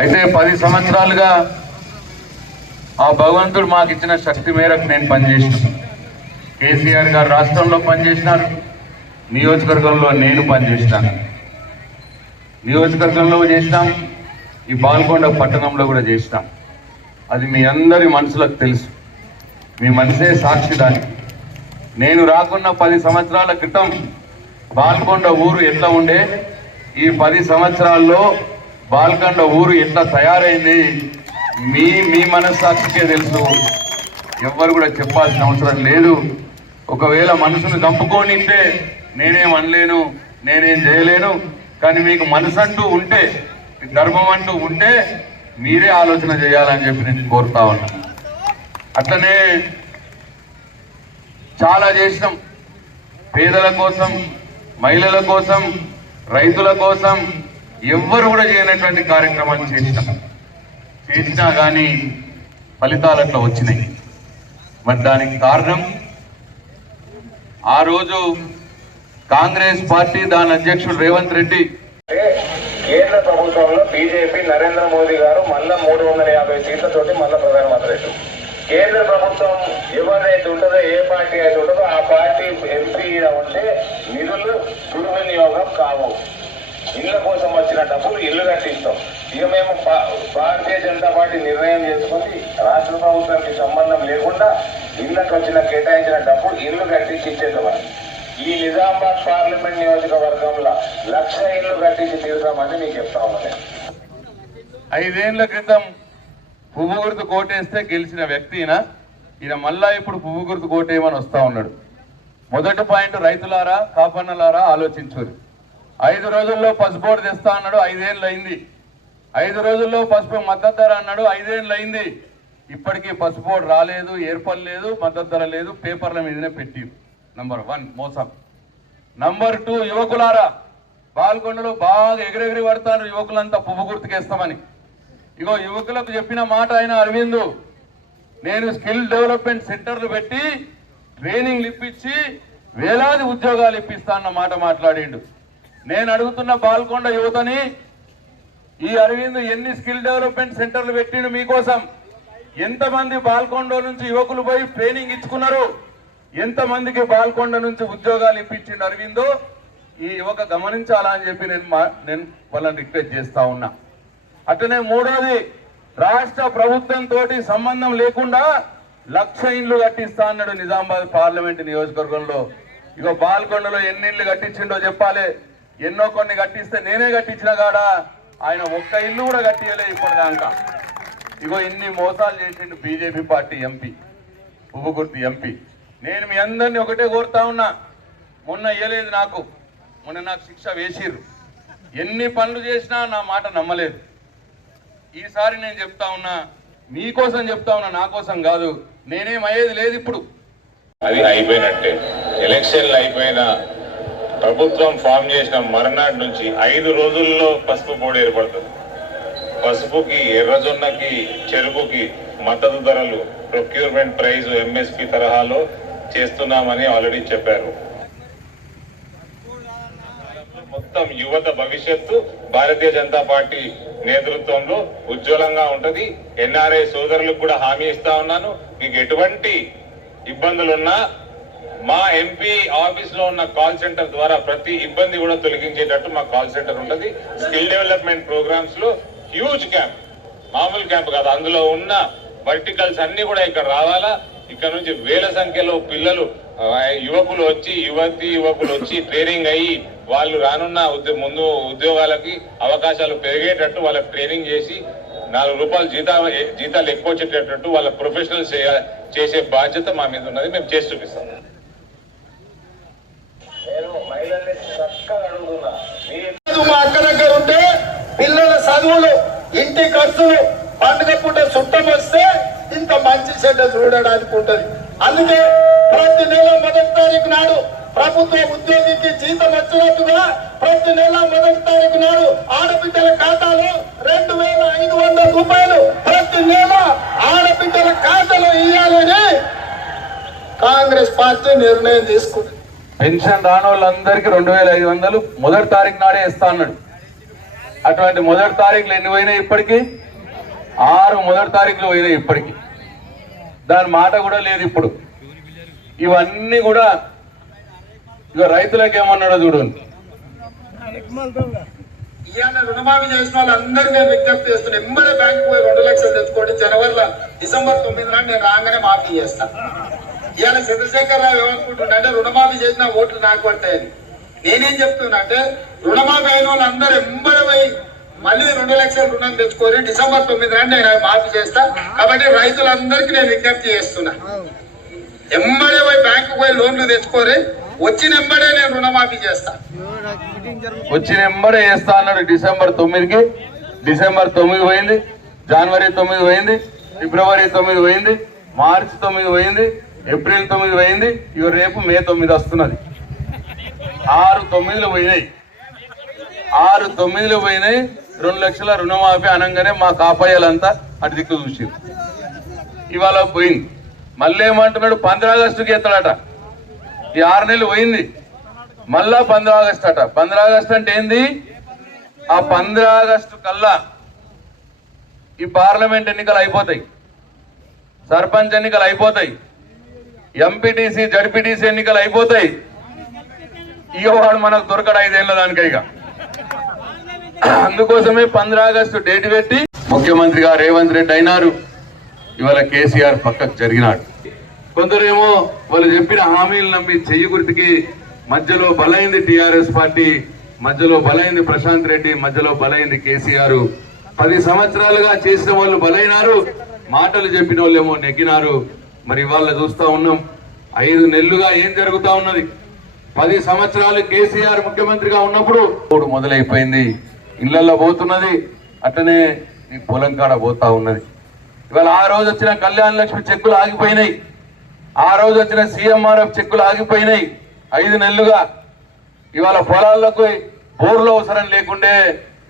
అయితే పది సంవత్సరాలుగా ఆ భగవంతుడు మాకు ఇచ్చిన శక్తి మేరకు నేను పనిచేసిన. కేసీఆర్ గారు రాష్ట్రంలో పనిచేసినారు. నియోజకవర్గంలో నేను పనిచేసినాను. నియోజకవర్గంలో చేసినాం. ఈ బాల్కొండ పట్టణంలో కూడా చేసినాం. అది మీ అందరి మనసులకు తెలుసు. మీ మనసే సాక్షి దానికి నేను రాకున్న పది సంవత్సరాల క్రితం బాల్కొండ ఊరు ఎట్లా ఉండే? ఈ పది సంవత్సరాల్లో బాల్కండ ఊరు ఎట్లా తయారైంది? మీ మీ మనస్సాక్షికే తెలుసు. ఎవ్వరు కూడా చెప్పాల్సిన అవసరం లేదు. ఒకవేళ మనసును చంపుకోనింటే నేనేం అనలేను నేనేం చేయలేను. కానీ మీకు మనసు అంటూ ఉంటే ధర్మం అంటూ ఉంటే మీరే ఆలోచన చేయాలని చెప్పి నేను కోరుతా ఉన్నా. అట్లనే చాలా చేసినాం. పేదల కోసం మహిళల కోసం రైతుల కోసం ఎవ్వరు కూడా చేయనటువంటి కార్యక్రమాన్ని చేసినా చేసినా కానీ ఫలితాలు అట్లా వచ్చినాయి. మరి దానికి కారణం? ఆ రోజు కాంగ్రెస్ పార్టీ దాని అధ్యక్షుడు రేవంత్ రెడ్డి. కేంద్ర ప్రభుత్వంలో బీజేపీ నరేంద్ర మోదీ గారు మళ్ళా మూడు వందల యాభై సీట్లతోటి మళ్ళా ప్రధానమంత్రి కేంద్ర ప్రభుత్వం ఎవరైతే ఉంటుందో ఏ పార్టీ అయితే ఉంటుందో ఆ పార్టీ ఎంపీగా ఉంటే నిధులు దుర్వినియోగం కావు. ఇళ్ళ కోసం డబ్బులు ఇల్లు కట్టిస్తాం. ఇక మేము భారతీయ జనతా పార్టీ నిర్ణయం చేసుకుని రాష్ట్ర ప్రభుత్వానికి సంబంధం లేకుండా ఇళ్ళకి వచ్చిన కేటాయించిన డబ్బులు ఇల్లు కట్టించి ఇచ్చేద్దామని ఈ నిజామాబాద్ పార్లమెంట్ నియోజకవర్గంలో లక్ష ఇల్లు కట్టించి తీరుతామని మీకు చెప్తా ఉన్నాను. ఐదేళ్ళ క్రితం పువ్వు గుర్తు కోటేస్తే గెలిచిన వ్యక్తి ఈయన ఈయన మళ్ళా ఇప్పుడు పువ్వు గుర్తు కోటేయమని వస్తా ఉన్నాడు. మొదటి పాయింట్ రైతులారా కాపన్నలారా ఆలోచించురు. ఐదు రోజుల్లో పసుపోటు తెస్తా అన్నాడు ఐదేళ్ళు అయింది ఐదు రోజుల్లో పసుపు మద్దతు ధర అన్నాడు ఐదేళ్ళు అయింది ఇప్పటికీ పసుపోటు రాలేదు ఏర్పడలేదు మద్దతు ధర లేదు పేపర్ల మీదనే పెట్టి నంబర్ వన్ మోసం. నంబర్ టూ యువకులారా పాల్గొండలో బాగా ఎగిరెగిరి పడతారు యువకులంతా పువ్వు గుర్తుకేస్తామని. ఇగో యువకులకు చెప్పిన మాట ఆయన అరవిందు నేను స్కిల్ డెవలప్మెంట్ సెంటర్లు పెట్టి ట్రైనింగ్లు ఇప్పించి వేలాది ఉద్యోగాలు ఇప్పిస్తా అన్న మాట మాట్లాడిండు. నేను అడుగుతున్న బాల్కొండ యువతని ఈ అరవింద్ ఎన్ని స్కిల్ డెవలప్మెంట్ సెంటర్లు పెట్టిండు మీకోసం? ఎంతమంది బాల్కొండ నుంచి యువకులు పోయి ట్రైనింగ్ ఇచ్చుకున్నారు? ఎంతమందికి బాల్కొండ నుంచి ఉద్యోగాలు ఇప్పించిండు అరవిందో? ఈ యువక గమనించాలా అని చెప్పి నేను మా- నేను వాళ్ళని రిక్వెస్ట్ చేస్తా ఉన్నా. అట్లనే మూడోది రాష్ట్ర ప్రభుత్వం తోటి సంబంధం లేకుండా లక్ష ఇండ్లు కట్టిస్తా అన్నాడు నిజామాబాద్ పార్లమెంట్ నియోజకవర్గంలో. ఇగో బాల్కొండలో ఎన్ని ఇండ్లు కట్టించిండో చెప్పాలి. ఎన్నో కొన్ని కట్టిస్తే నేనే కట్టించిన కాడా? ఆయన ఒక్క ఇల్లు కూడా కట్టియలే ఇప్పటిదాకా. ఇగో ఇన్ని మోసాలు చేసిండు బీజేపీ పార్టీ ఎంపీ ఉపకుర్తి ఎంపీ. నేను మీ అందరినీ ఒకటే కోరుతా ఉన్నా మొన్న ఇయ్యలేదు నాకు మొన్న నాకు శిక్ష వేసిర్రు. ఎన్ని పనులు చేసినా నా మాట నమ్మలేదు. ఈసారి నేను చెప్తా ఉన్నా మీకోసం చెప్తా ఉన్నా నా కోసం కాదు. నేనేం అయ్యేది లేదు ఇప్పుడు. అది అయిపోయినట్టే. ఎలక్షన్లు అయిపోయినా ప్రభుత్వం ఫామ్ చేసిన మరునాటి నుంచి ఐదు రోజుల్లో పసుపు పొడి ఏర్పడుతుంది. పసుపుకి ఎర్రజొన్నకి చెరుకుకి మద్దతు ధరలు ప్రొక్యూర్మెంట్ ప్రైజ్ ఎంఎస్పి తరహాలో చేస్తున్నామని ఆల్రెడీ చెప్పారు. మొత్తం యువత భవిష్యత్తు భారతీయ జనతా పార్టీ నేతృత్వంలో ఉజ్వలంగా ఉంటది. ఎన్ఆర్ఐ సోదరులకు కూడా హామీ ఇస్తా ఉన్నాను. మీకు ఎటువంటి ఇబ్బందులున్నా మా ఎంపీ ఆఫీస్లో ఉన్న కాల్ సెంటర్ ద్వారా ప్రతి ఇబ్బంది కూడా తొలగించేటట్టు మా కాల్ సెంటర్ ఉంటుంది. స్కిల్ డెవలప్మెంట్ ప్రోగ్రామ్స్లో హ్యూజ్ క్యాంప్ మామూలు క్యాంప్ కాదు అందులో ఉన్న వర్టికల్స్ అన్ని కూడా ఇక్కడ రావాలా? ఇక్కడ నుంచి వేల సంఖ్యలో పిల్లలు యువకులు వచ్చి యువతి యువకులు వచ్చి ట్రైనింగ్ అయ్యి వాళ్ళు రానున్న ముందు ఉద్యోగాలకి అవకాశాలు పెరిగేటట్టు వాళ్ళకి ట్రైనింగ్ చేసి నాలుగు రూపాయలు జీతా జీతాలు ఎక్కువ వచ్చేటట్టు వాళ్ళ ప్రొఫెషనల్ చేసే బాధ్యత మా మీద ఉన్నది. మేము చేసి చూపిస్తాం నేను మహిళల్ని చక్కగా అడుగుతున్నా మీ మా అక్క దగ్గర ఉంటే పిల్లల చదువులు ఇంటి ఖర్చులు పండుగ పూట చుట్టం వస్తే ఇంత మంచి చెడ్డ చూడడానికి ఉంటది. అందుకే ప్రతి నెల మొదటి తారీఖు నాడు ప్రభుత్వ ఉద్యోగికి జీతం వచ్చినట్టుగా ప్రతి నెల మొదటి తారీఖు నాడు ఆడబిడ్డల ఖాతాలో రెండు వేల ఐదు వందల రూపాయలు ప్రతి నెల ఆడబిడ్డల ఖాతాలో ఇవ్వాలని కాంగ్రెస్ పార్టీ నిర్ణయం తీసుకుంది. పెన్షన్ రాని వాళ్ళందరికీ రెండు వేల ఐదు వందలు మొదటి తారీఖు నాడే ఇస్తా అన్నాడు. అటువంటి మొదటి తారీఖులు ఎన్ని పోయినాయి ఇప్పటికీ? ఆరు మొదటి తారీఖులు పోయినాయి ఇప్పటికీ. దాని మాట కూడా లేదు ఇప్పుడు. ఇవన్నీ కూడా ఇక రైతులకు ఏమన్నాడో చూడండి ఇవాళ రుణమాఫీ చేసిన వాళ్ళందరూ నేను విజ్ఞప్తి చేస్తున్నాను ఎంబడే బ్యాంకు పోయి రెండు లక్షలు తెచ్చుకోండి. జనవరిలో డిసెంబర్ తొమ్మిది నాడు నేను రాగానే మాఫీ చేస్తాను ఇవాళ చంద్రశేఖర్ రావు ఏమనుకుంటున్నా అంటే రుణమాఫీ చేసిన ఓట్లు నాకు పడతాయని. నేనేం చెప్తున్నా అంటే రుణమాఫీ అయిన వాళ్ళందరూ ఎంబడే పోయి మళ్ళీ రెండు లక్షల రుణం తెచ్చుకొని డిసెంబర్ తొమ్మిది నాడు నేను మాఫీ చేస్తా. కాబట్టి రైతులందరికీ నేను విజ్ఞప్తి చేస్తున్నా. ఎంబడే పోయి బ్యాంకు పోయి లోన్లు తెచ్చుకోరే వచ్చిన ఎంబడే నేను రుణమాఫీ చేస్తా. వచ్చిన ఎంబడే చేస్తా అన్నాడు డిసెంబర్ తొమ్మిదికి. డిసెంబర్ తొమ్మిది పోయింది జనవరి తొమ్మిది పోయింది ఫిబ్రవరి తొమ్మిది పోయింది మార్చి తొమ్మిది పోయింది ఏప్రిల్ తొమ్మిది పోయింది ఇవి రేపు మే తొమ్మిది వస్తున్నది. ఆరు తొమ్మిదిలు పోయినాయి. ఆరు తొమ్మిదిలు పోయినాయి. రెండు లక్షల రుణమాఫీ అనగానే మా కాపాయాలంతా అటు దిక్కు చూసింది ఇవాళ పోయింది. మళ్ళీ ఏమంటున్నాడు? పంద్ర ఆగస్టుకి ఎత్తాడట. ఈ ఆరు నెలలు పోయింది. మళ్ళా పంద్ర ఆగస్ట్ అట. పంద్ర ఆగస్ట్ అంటే ఏంది? ఆ పంద్ర ఆగస్టు కల్లా ఈ పార్లమెంట్ ఎన్నికలు అయిపోతాయి. సర్పంచ్ ఎన్నికలు అయిపోతాయి. ఎంపీటీసీ జడ్పీటీసీ ఎన్నికలు అయిపోతాయి. ఇక వాడు మనకు దొరకడు ఐదేళ్ళ దానికైగా. ఇక అందుకోసమే పంద్ర ఆగస్టు డేట్ పెట్టి ముఖ్యమంత్రిగా రేవంత్ రెడ్డి అయినారు. ఇవాళ కేసీఆర్ పక్కకు జరిగినాడు. కొందరేమో వాళ్ళు చెప్పిన హామీలు నమ్మి చెయ్యి గుర్తుకి మధ్యలో బలైంది టిఆర్ఎస్ పార్టీ మధ్యలో బలైంది ప్రశాంత్ రెడ్డి మధ్యలో బలైంది కేసీఆర్. పది సంవత్సరాలుగా చేసిన వాళ్ళు బలైనారు మాటలు చెప్పిన వాళ్ళేమో నెగ్గినారు. మరి ఇవాళ చూస్తూ ఉన్నాం. ఐదు నెలలుగా ఏం జరుగుతా ఉన్నది? పది సంవత్సరాలు కేసీఆర్ ముఖ్యమంత్రిగా ఉన్నప్పుడు ఇప్పుడు మొదలైపోయింది. ఇళ్ళలో పోతున్నది అట్లనే ఈ పొలం కాడ పోతా ఉన్నది. ఇవాళ ఆ రోజు వచ్చిన కళ్యాణ లక్ష్మి చెక్కులు ఆగిపోయినాయి. ఆ రోజు వచ్చిన సీఎంఆర్ఎఫ్ చెక్కులు ఆగిపోయినాయి. ఐదు నెలలుగా. ఇవాళ పొలాలకు బోర్లు అవసరం లేకుండే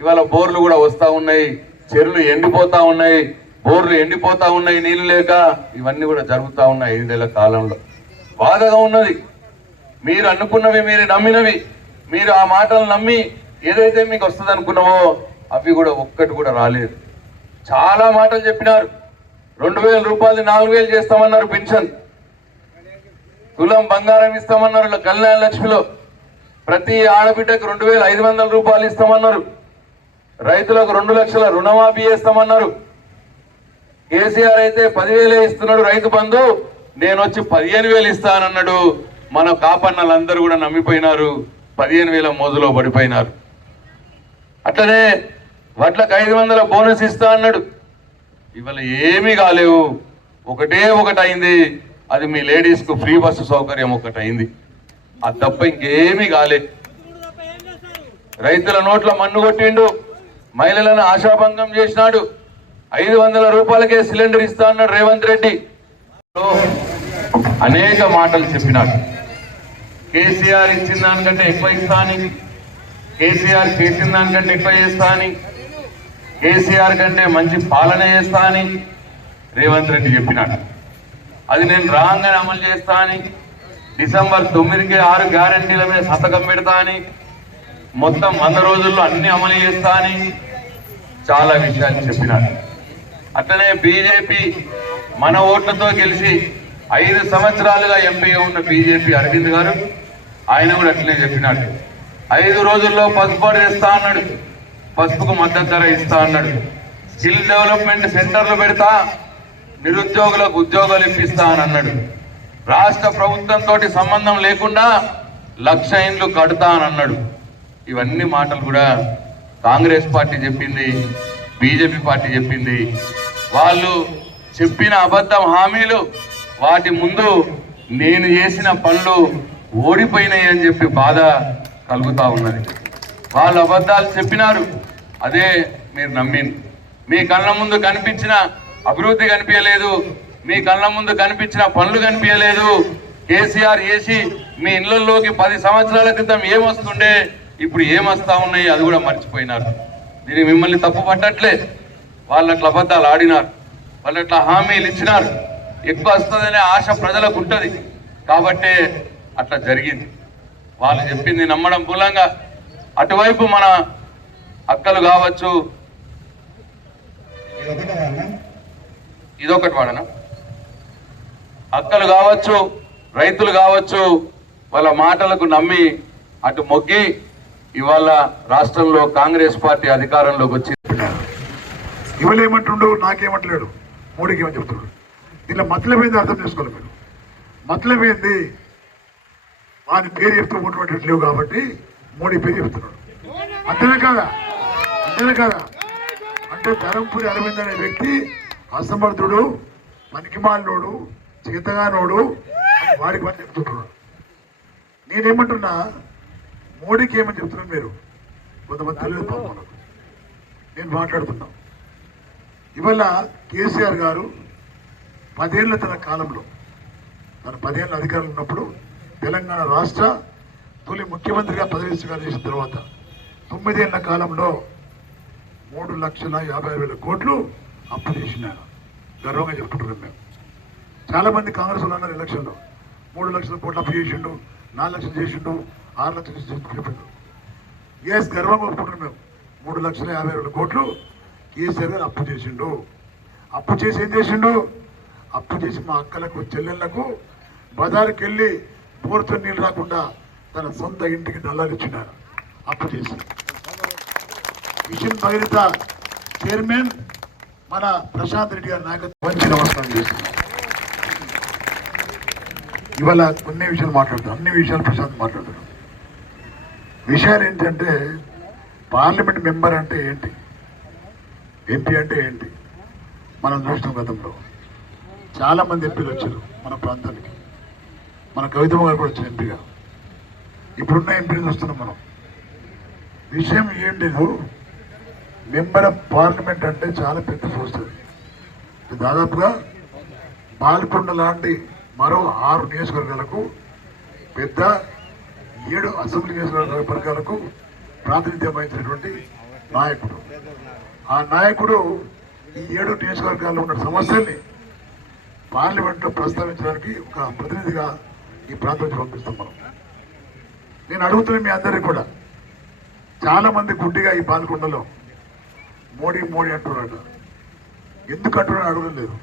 ఇవాళ బోర్లు కూడా వస్తూ ఉన్నాయి. చెరువులు ఎండిపోతా ఉన్నాయి. బోర్లు ఎండిపోతా ఉన్నాయి నీళ్ళు లేక ఇవన్నీ కూడా జరుగుతూ ఉన్నాయి ఐదేళ్ళ కాలంలో. బాధగా ఉన్నది. మీరు అనుకున్నవి మీరు నమ్మినవి మీరు ఆ మాటలు నమ్మి ఏదైతే మీకు వస్తుంది అనుకున్నామో అవి కూడా ఒక్కటి కూడా రాలేదు. చాలా మాటలు చెప్పినారు. రెండు వేల రూపాయలు నాలుగు వేలు చేస్తామన్నారు పెన్షన్ తులం బంగారం ఇస్తామన్నారు కళ్యాణ లక్ష్మిలో. ప్రతి ఆడబిడ్డకు రెండు వేల ఐదు వందల రూపాయలు ఇస్తామన్నారు. రైతులకు రెండు లక్షల రుణమాఫీ చేస్తామన్నారు. కేసీఆర్ అయితే పదివేలే ఇస్తున్నాడు రైతు బంధు. నేను వచ్చి పదిహేను వేలు ఇస్తానన్నాడు. మన కాపన్నలందరూ కూడా నమ్మిపోయినారు. పదిహేను వేల మోజులో పడిపోయినారు. అట్లనే వడ్లకు ఐదు వందల బోనస్ ఇస్తా అన్నాడు. ఇవాళ ఏమీ కాలేవు. ఒకటే ఒకటి అయింది అది మీ లేడీస్కు ఫ్రీ బస్సు సౌకర్యం ఒకటి అయింది అది తప్ప ఇంకేమీ కాలే. రైతుల నోట్ల మన్ను కొట్టిండు. మహిళలను ఆశాభంగం చేసినాడు. ఐదు వందల రూపాయలకే సిలిండర్ ఇస్తా అన్నాడు రేవంత్ రెడ్డి. అనేక మాటలు చెప్పినాడు. కేసీఆర్ ఇచ్చిన దానికంటే ఎక్కువ ఇస్తా అని. కేసీఆర్ చేసిన దానికంటే ఎక్కువ చేస్తా అని. కేసీఆర్ కంటే మంచి పాలన చేస్తా అని రేవంత్ రెడ్డి చెప్పినాడు. అది నేను రాగానే అమలు చేస్తా అని. డిసెంబర్ తొమ్మిదికి ఆరు గ్యారంటీల మీద సంతకం పెడతా అని. మొత్తం వంద రోజుల్లో అన్ని అమలు చేస్తా అని చాలా విషయాలు చెప్పినాడు. అట్లనే బీజేపీ మన ఓట్లతో గెలిచి ఐదు సంవత్సరాలుగా ఎంపీగా ఉన్న బీజేపీ అరవింద్ గారు ఆయన కూడా అట్లనే చెప్పినాడు. ఐదు రోజుల్లో పసుపు ఇస్తా అన్నాడు. పసుపుకు మద్దతు ధర ఇస్తా అన్నాడు. స్కిల్ డెవలప్మెంట్ సెంటర్లు పెడతా నిరుద్యోగులకు ఉద్యోగాలు ఇప్పిస్తా అని అన్నాడు. రాష్ట్ర ప్రభుత్వంతో సంబంధం లేకుండా లక్ష ఇండ్లు కడతా అని అన్నాడు. ఇవన్నీ మాటలు కూడా కాంగ్రెస్ పార్టీ చెప్పింది బీజేపీ పార్టీ చెప్పింది. వాళ్ళు చెప్పిన అబద్ధం హామీలు వాటి ముందు నేను చేసిన పనులు ఓడిపోయినాయి అని చెప్పి బాధ కలుగుతూ ఉన్నది. వాళ్ళు అబద్ధాలు చెప్పినారు. అదే మీరు నమ్మింది మీ కళ్ళ ముందు కనిపించిన అభివృద్ధి కనిపించలేదు. మీ కళ్ళ ముందు కనిపించిన పనులు కనిపించలేదు. కేసీఆర్ చేసి మీ ఇళ్ళలోకి పది సంవత్సరాల క్రితం ఏమొస్తుండే? ఇప్పుడు ఏమొస్తా ఉన్నాయి? అది కూడా మర్చిపోయినారు. దీన్ని మిమ్మల్ని తప్పు పట్టట్లే వాళ్ళు అట్లా అబద్ధాలు ఆడినారు వాళ్ళు అట్లా హామీలు ఇచ్చినారు. ఎక్కువ వస్తుందనే ఆశ ప్రజలకు ఉంటుంది. కాబట్టే అట్లా జరిగింది. వాళ్ళు చెప్పింది నమ్మడం మూలంగా అటువైపు మన అక్కలు కావచ్చు. ఇదొకటి వాడనా? అక్కలు కావచ్చు రైతులు కావచ్చు వాళ్ళ మాటలకు నమ్మి అటు మొగ్గి ఇవాళ రాష్ట్రంలో కాంగ్రెస్ పార్టీ అధికారంలోకి వచ్చి ఇవ్వలేమంటుండు నాకేమంటలేడు మోడీకి ఏమని చెప్తున్నాడు? దీనిలో ఏంది అర్థం చేసుకోవాలి మీరు. మతలమైంది వాని పేరు చెప్తూ ఉన్నటువంటి లేవు కాబట్టి మోడీ పేరు చెప్తున్నాడు. అంతేనే కాదా? అంతేనే కాదా? అంటే ధరంపురి అరవింద్ అనే వ్యక్తి అసమర్థుడు పనికిమాలినోడు చేతగానోడు వాడికి వాడు చెప్తుంటున్నాడు. నేనేమంటున్నా మోడీకి ఏమని చెప్తున్నాను మీరు? కొంతమంది తెలియదు పాపం నేను మాట్లాడుతున్నాను ఇవాళ కేసీఆర్ గారు పదేళ్ళ తన కాలంలో తన పదేళ్ళ అధికారులు ఉన్నప్పుడు తెలంగాణ రాష్ట్ర తొలి ముఖ్యమంత్రిగా పదవి స్వీకారం చేసిన తర్వాత తొమ్మిదేళ్ళ కాలంలో మూడు లక్షల యాభై వేల కోట్లు అప్పు చేసిన గర్వంగా చెప్పుకుంటున్నాం మేము. చాలా మంది కాంగ్రెస్ వాళ్ళు అన్నారు ఎలక్షన్లో. మూడు లక్షల కోట్లు అప్పు చేసిండు నాలుగు లక్షలు చేసిండు ఆరు లక్షలు చెప్పిండు ఎస్ గర్వంగా ఒప్పుకుంటున్నాం మేము. మూడు లక్షల యాభై వేల కోట్లు కేసీఆర్ గారు అప్పు చేసిండు. అప్పు చేసి ఏం చేసిండు? అప్పు చేసి మా అక్కలకు చెల్లెళ్ళకు బజార్కి వెళ్ళి బోర్తో నీళ్ళు రాకుండా తన సొంత ఇంటికి నల్లాలు ఇచ్చినారు. అప్పు చేసి. మిషన్ భగీరథ చైర్మన్ మన ప్రశాంత్ రెడ్డి గారి నాయకత్వం మంచి నమస్కారం చేస్తున్నాం. ఇవాళ కొన్ని విషయాలు మాట్లాడుతాం. అన్ని విషయాలు ప్రశాంత్ మాట్లాడుతున్నాం. విషయాలు ఏంటంటే పార్లమెంట్ మెంబర్ అంటే ఏంటి? ఎంపీ అంటే ఏంటి? మనం చూసిన గతంలో చాలా మంది ఎంపీలు వచ్చారు మన ప్రాంతానికి. మన కవితమ్మ గారు కూడా వచ్చారు ఎంపీగా. ఇప్పుడున్న ఎంపీని చూస్తున్నాం మనం. విషయం ఏంటి మెంబర్ ఆఫ్ పార్లమెంట్ అంటే చాలా పెద్ద పోస్ట్ అది. దాదాపుగా బాల్కొండ లాంటి మరో ఆరు నియోజకవర్గాలకు పెద్ద ఏడు అసెంబ్లీ నియోజకవర్గాలకు ప్రాతినిధ్యం వహించినటువంటి నాయకుడు. ఆ నాయకుడు ఈ ఏడు నియోజకవర్గాల్లో ఉన్న సమస్యల్ని పార్లమెంట్లో ప్రస్తావించడానికి ఒక ప్రతినిధిగా ఈ ప్రాంతానికి పంపిస్తాం మనం. నేను అడుగుతున్న మీ అందరికీ కూడా చాలామంది గుడ్డిగా ఈ పాల్కొండలో మోడీ మోడీ అంటున్నారట. ఎందుకు అంటున్నారో అడగడం లేదు.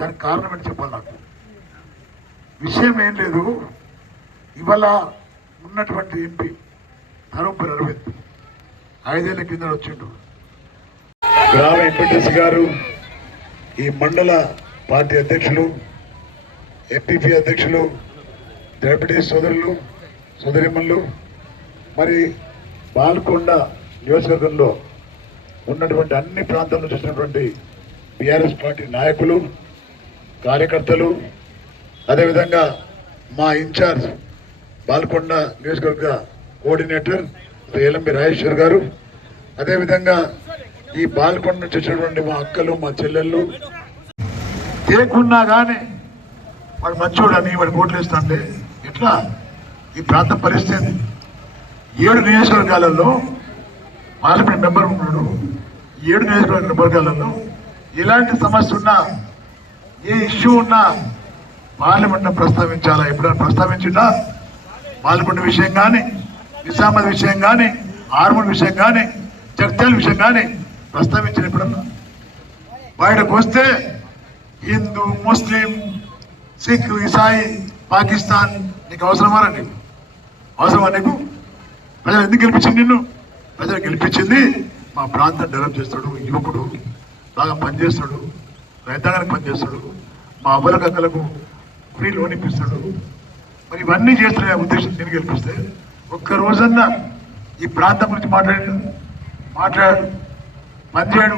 దానికి కారణం ఏంటి చెప్పాలి నాకు. విషయం ఏం లేదు. ఇవాళ ఉన్నటువంటి ఎంపీ ధర్మపురి అరవింద్ ఐదేళ్ళ కింద వచ్చిండు. గ్రామ ఎంపీటీసీ గారు ఈ మండల పార్టీ అధ్యక్షులు ఎంపీపీ అధ్యక్షులు డెప్యూటీ సోదరులు సోదరిమణులు మరి బాల్కొండ నియోజకవర్గంలో ఉన్నటువంటి అన్ని ప్రాంతాల్లో చూసినటువంటి బీఆర్ఎస్ పార్టీ నాయకులు కార్యకర్తలు అదేవిధంగా మా ఇన్ఛార్జ్ బాల్కొండ నియోజకవర్గ కోఆర్డినేటర్ శ్రీ ఎల్ఎంబి రాజేశ్వర్ గారు అదేవిధంగా ఈ బాల్కొండ నుంచి వచ్చినటువంటి మా అక్కలు మా చెల్లెళ్ళు. తేకున్నా కానీ వాడు మంచోడని వాడు కోట్లు వేస్తాంటే ఈ ప్రాంత పరిస్థితి. ఏడు నియోజకవర్గాలలో పార్లమెంట్ మెంబర్ ఉన్నాడు. ఏడు నియోజకవర్గాలలో ఎలాంటి సమస్య ఉన్నా ఏ ఇష్యూ ఉన్నా పార్లమెంట్ను ప్రస్తావించాలా? ఎప్పుడైనా ప్రస్తావించినా పాల్గొండ విషయం కానీ నిజామాబాద్ విషయం కానీ ఆర్మూర్ విషయం కానీ జగ్త్యాల విషయం కానీ ప్రస్తావించిన ఎప్పుడన్నా బయటకు వస్తే హిందూ ముస్లిం సిక్ ఇసాయి పాకిస్తాన్ నీకు అవసరమా నీకు? అవసరమా నీకు? ప్రజలు ఎందుకు గెలిపించింది నిన్ను? ప్రజలు గెలిపించింది మా ప్రాంతం డెవలప్ చేస్తాడు యువకుడు బాగా పనిచేస్తాడు రైతాంగానికి పనిచేస్తాడు మా అవ్వల కక్కలకు ఫ్రీ లోన్ ఇప్పిస్తాడు. మరి ఇవన్నీ చేస్తున్న ఉద్దేశం నేను గెలిపిస్తే ఒక్క రోజన్నా ఈ ప్రాంతం గురించి మాట్లాడాడు. మాట్లాడాడు పదిహేడు